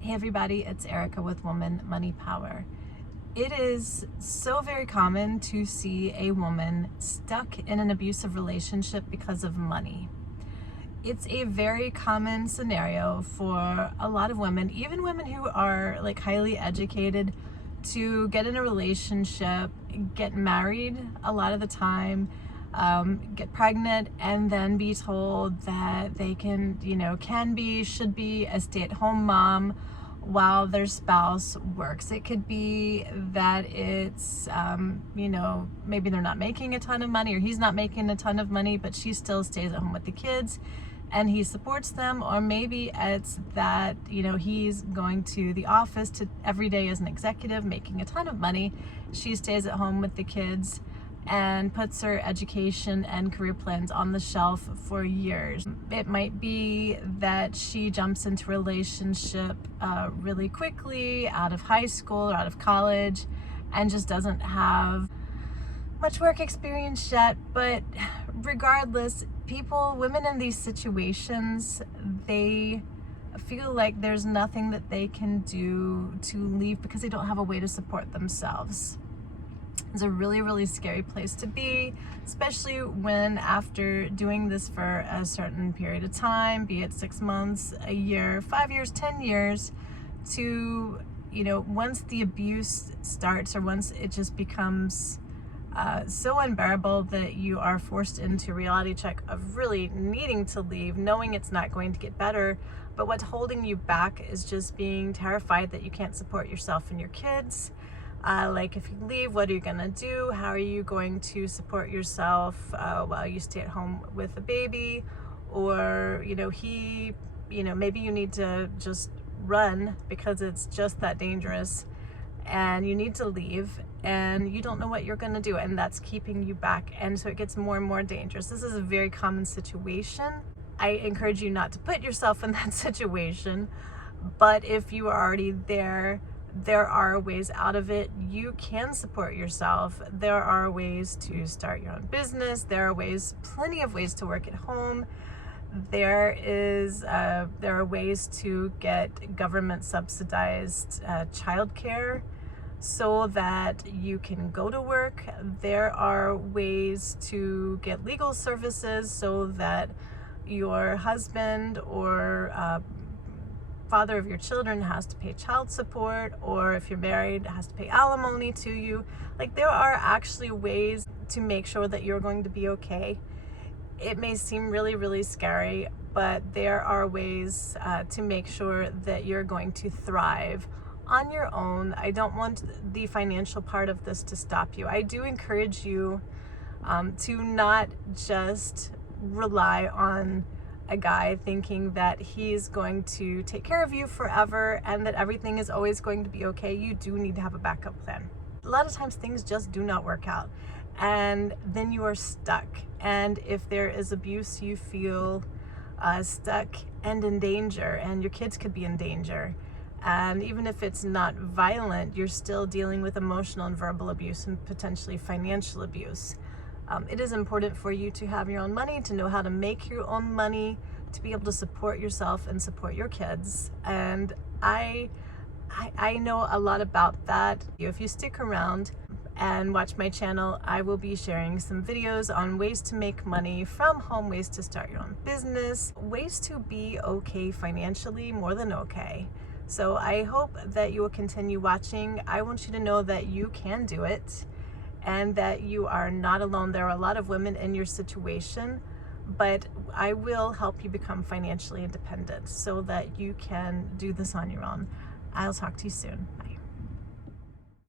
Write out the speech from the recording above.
Hey everybody, it's Erica with Woman Money Power. It is so very common to see a woman stuck in an abusive relationship because of money. It's a very common scenario for a lot of women, even women who are like highly educated, to get in a relationship, get married a lot of the time, get pregnant, and then be told that they should be a stay-at-home mom while their spouse works. It could be that it's, maybe they're not making a ton of money, or he's not making a ton of money, but she still stays at home with the kids and he supports them. Or maybe it's that, he's going to the office every day as an executive, making a ton of money. She stays at home with the kids and puts her education and career plans on the shelf for years. It might be that she jumps into a relationship really quickly out of high school or out of college and just doesn't have much work experience yet. But regardless, women in these situations, they feel like there's nothing that they can do to leave because they don't have a way to support themselves. It's a really, really scary place to be, especially when after doing this for a certain period of time, be it 6 months, a year, 5 years, 10 years, to, once the abuse starts, or once it just becomes so unbearable that you are forced into a reality check of really needing to leave, knowing it's not going to get better, but what's holding you back is just being terrified that you can't support yourself and your kids. Like, if you leave, what are you gonna do? How are you going to support yourself while you stay at home with the baby? Or, maybe you need to just run because it's just that dangerous and you need to leave and you don't know what you're gonna do, and that's keeping you back. And so it gets more and more dangerous. This is a very common situation. I encourage you not to put yourself in that situation, but if you are already there are ways out of it. You can support yourself. There are ways to start your own business. There are plenty of ways to work at home. There are ways to get government subsidized childcare so that you can go to work. There are ways to get legal services so that your husband or father of your children has to pay child support, or if you're married, has to pay alimony to you. Like, there are actually ways to make sure that you're going to be okay. It may seem really, really scary, but there are ways to make sure that you're going to thrive on your own. I don't want the financial part of this to stop you. I do encourage you to not just rely on a guy thinking that he's going to take care of you forever and that everything is always going to be okay. You do need to have a backup plan. A lot of times things just do not work out, and then you are stuck. And if there is abuse, you feel stuck and in danger, and your kids could be in danger. And even if it's not violent, you're still dealing with emotional and verbal abuse and potentially financial abuse. It is important for you to have your own money, to know how to make your own money, to be able to support yourself and support your kids. And I know a lot about that. If you stick around and watch my channel, I will be sharing some videos on ways to make money from home, ways to start your own business, ways to be okay financially, more than okay. So I hope that you will continue watching. I want you to know that you can do it, and that you are not alone. There are a lot of women in your situation, but I will help you become financially independent so that you can do this on your own. I'll talk to you soon. Bye.